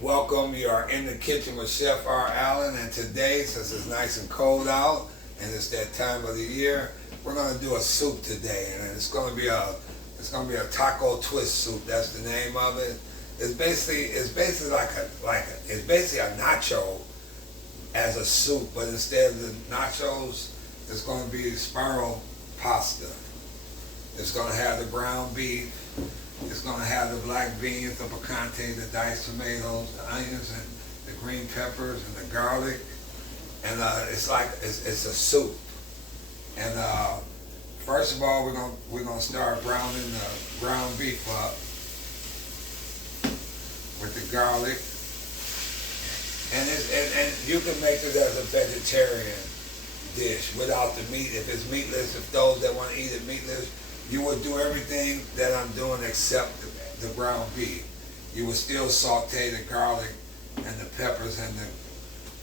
Welcome, you are in the kitchen with Chef R. Allen, and today, since it's nice and cold out, and it's that time of the year, we're gonna do a soup today, and it's gonna be a taco twist soup. That's the name of it. It's basically it's basically a nacho as a soup, but instead of the nachos, it's gonna be spiral pasta. It's gonna have the ground beef. It's going to have the black beans, the picante, the diced tomatoes, the onions, and the green peppers, and the garlic. And it's a soup. And first of all, we're gonna start browning the ground beef up with the garlic. And you can make it as a vegetarian dish without the meat. If it's meatless, if those that want to eat it meatless, you would do everything that I'm doing except the ground beef. You would still saute the garlic and the peppers and the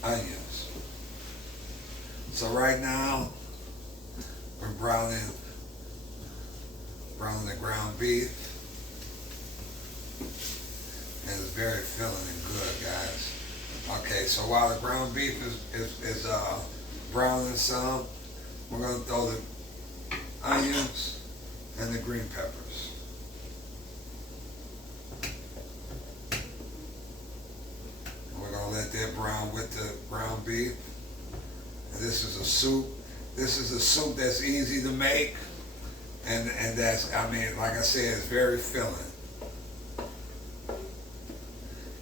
onions. So right now, we're browning the ground beef. And it's very filling and good, guys. Okay, so while the ground beef is browning some, we're gonna throw the onions and the green peppers. And we're gonna let that brown with the ground beef. And this is a soup. This is a soup that's easy to make, and that's, I mean, like I said, it's very filling.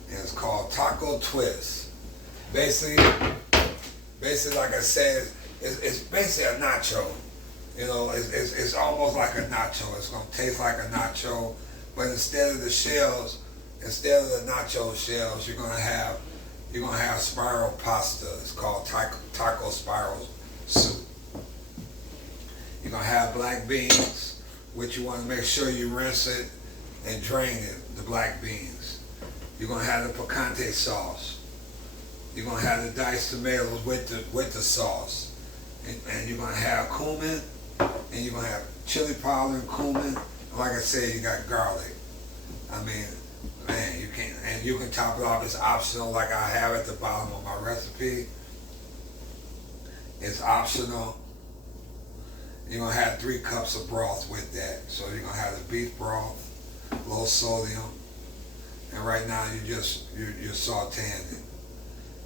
And it's called taco twist. Basically, like I said, it's basically a nacho. You know, it's almost like a nacho. It's gonna taste like a nacho, but instead of the shells, instead of the nacho shells, you're gonna have spiral pasta. It's called taco spiral soup. You're gonna have black beans, which you want to make sure you rinse it and drain it. The black beans. You're gonna have the picante sauce. You're gonna have the diced tomatoes with the sauce, and you're gonna have cumin. And you're going to have chili powder and cumin. Like I said, you got garlic. I mean, man, you can, and you can top it off. It's optional, like I have at the bottom of my recipe. It's optional. You're going to have 3 cups of broth with that. So you're going to have the beef broth, low sodium. And right now you're sauteing it.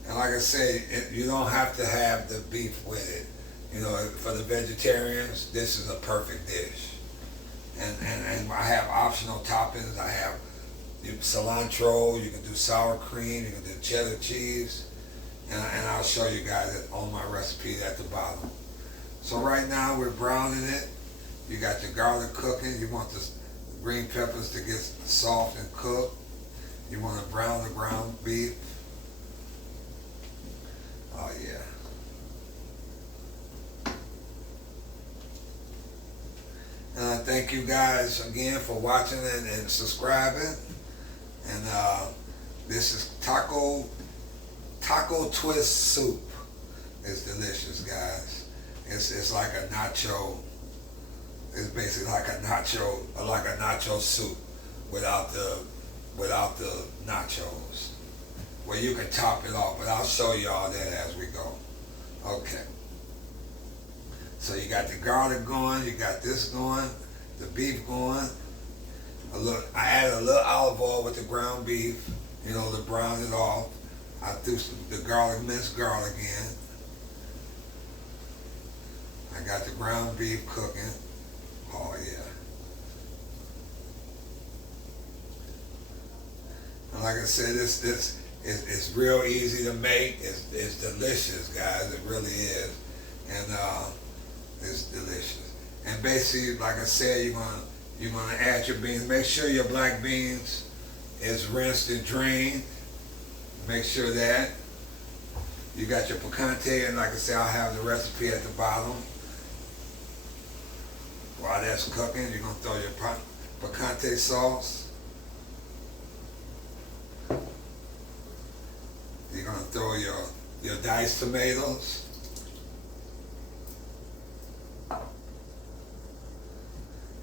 And like I say, you don't have to have the beef with it. You know, for the vegetarians, this is a perfect dish. And I have optional toppings. I have cilantro, you can do sour cream, you can do cheddar cheese. And I'll show you guys it on my recipe at the bottom. So right now we're browning it. You got your garlic cooking. You want the green peppers to get soft and cooked. You want to brown the ground beef. Oh yeah. Thank you guys again for watching and subscribing. And this is taco twist soup. It's delicious, guys. It's like a nacho. It's basically like a nacho soup without the nachos. Where you can top it off, but I'll show you all that as we go. Okay. So you got the garlic going, you got this going, the beef going. I added a little olive oil with the ground beef, you know, to brown it off. I threw the minced garlic in. I got the ground beef cooking. Oh yeah. And like I said, it's real easy to make. It's delicious, guys. It really is. And it's delicious. And basically, like I said, you're gonna add your beans. Make sure your black beans is rinsed and drained. Make sure that. You got your picante, and like I said, I'll have the recipe at the bottom. While that's cooking, you're gonna throw your picante sauce. You're gonna throw your diced tomatoes.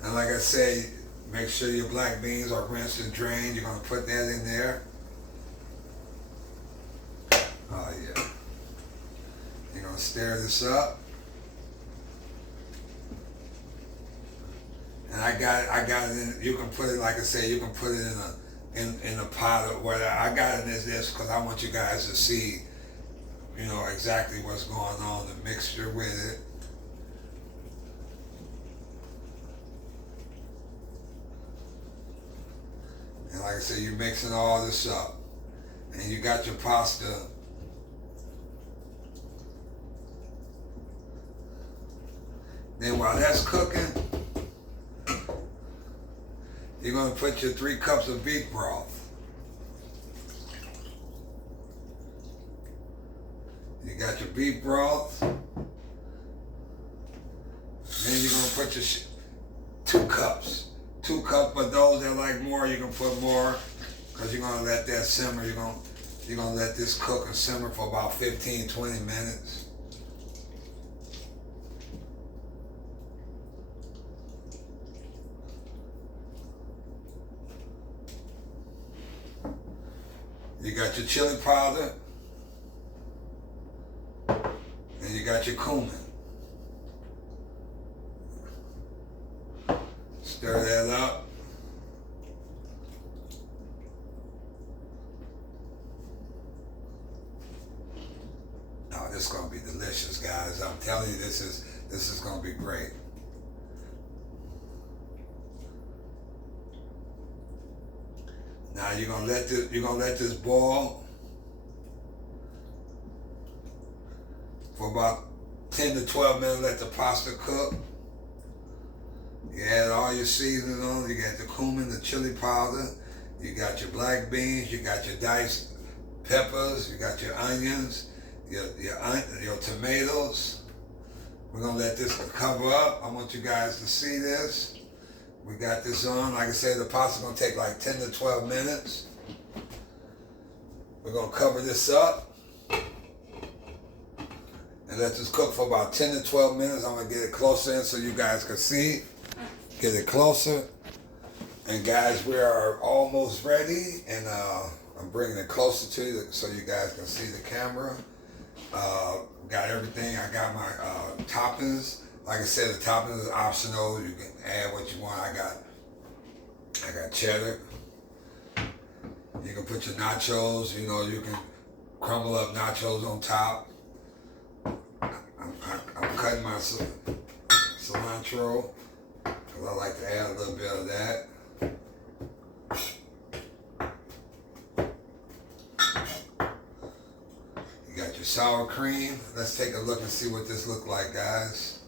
And like I say, make sure your black beans are rinsed and drained. You're gonna put that in there. Oh yeah. You're gonna stir this up. And I got it in, you can put it, like I said, you can put it in a pot or whatever. I got it in this because I want you guys to see, you know, exactly what's going on, the mixture with it. And like I said, you're mixing all this up. And you got your pasta. Then while that's cooking, you're gonna put your 3 cups of beef broth. You got your beef broth. Then you're gonna put your 2 cups. 2 cups, but those that like more, you can put more, because you're gonna let that simmer. You're gonna let this cook and simmer for about 15, 20 minutes. You got your chili powder, and you got your cumin. Stir that up. Oh, this is gonna be delicious, guys. I'm telling you, this is gonna be great. Now you're gonna let this boil for about 10 to 12 minutes. Let the pasta cook. You add all your seasoning on. You got the cumin, the chili powder. You got your black beans. You got your diced peppers. You got your onions. Your tomatoes. We're gonna let this cover up. I want you guys to see this. We got this on. Like I said, the pasta's gonna take like 10 to 12 minutes. We're gonna cover this up and let this cook for about 10 to 12 minutes. I'm gonna get it closer in so you guys can see. Get it closer. And guys, we are almost ready, and I'm bringing it closer to you so you guys can see the camera. Got everything. I got my toppings. Like I said, the toppings is optional. You can add what you want. I got cheddar. You can put your nachos. You know, you can crumble up nachos on top. I'm cutting my cilantro because I like to add a little bit of that. You got your sour cream. Let's take a look and see what this looks like, guys.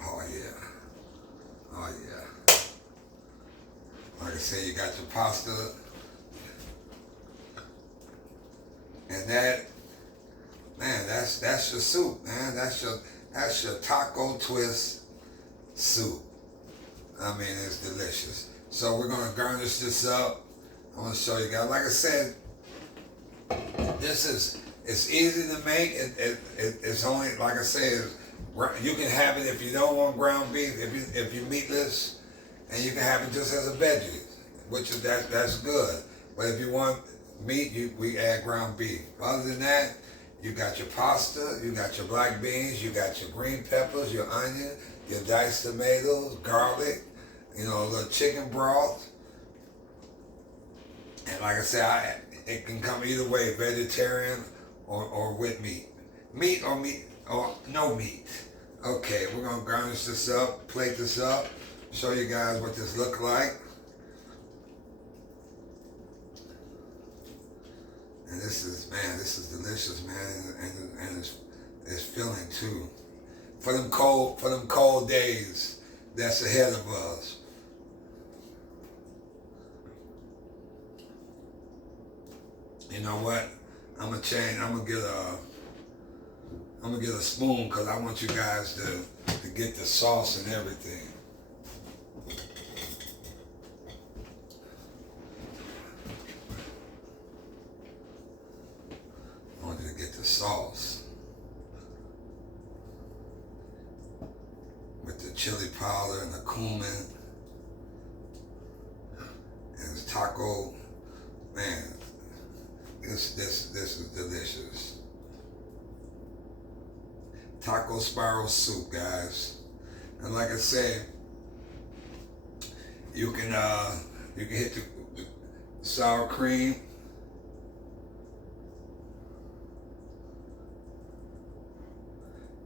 Oh yeah. Oh yeah. Like I said, you got your pasta. And that, man, that's your soup, man. That's your taco twist soup. I mean, it's delicious. So we're gonna garnish this up. I'm gonna show you guys. Like I said, it's easy to make. It's only, like I said, you can have it if you don't want ground beef, if you're meatless, and you can have it just as a veggie, which is that's good. But if you want meat, we add ground beef. Other than that, you got your pasta, you got your black beans, you got your green peppers, your onion, your diced tomatoes, garlic, you know, a little chicken broth. And like I said, it can come either way, vegetarian or with meat. Meat or no meat. Okay, we're gonna garnish this up, plate this up, show you guys what this look like. And this is delicious, man, and it's filling too. For them cold days that's ahead of us. You know what? I'm gonna get a spoon because I want you guys to get the sauce and everything. I want you to get the sauce with the chili powder and the cumin and the taco. Man, this is delicious. Taco spiral soup, guys. And like I said, you can hit the sour cream.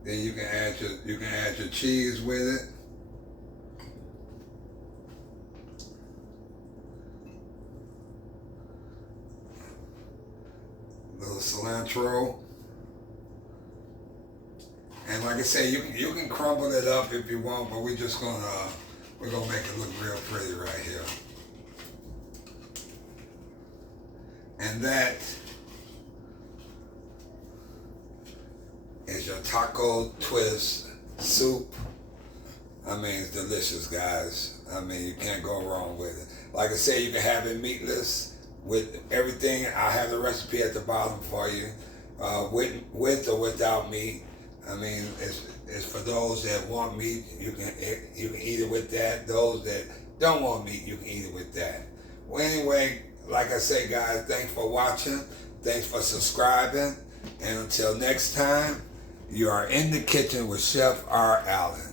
Then you can add your cheese with it. Little cilantro. And like I say, you can crumble it up if you want, but we're gonna make it look real pretty right here. And that is your taco twist soup. I mean, it's delicious, guys. I mean, you can't go wrong with it. Like I say, you can have it meatless with everything. I have the recipe at the bottom for you, with or without meat. I mean, it's for those that want meat. You can eat it with that. Those that don't want meat, you can eat it with that. Well, anyway, like I say, guys, thanks for watching. Thanks for subscribing. And until next time, you are in the kitchen with Chef R. Allen.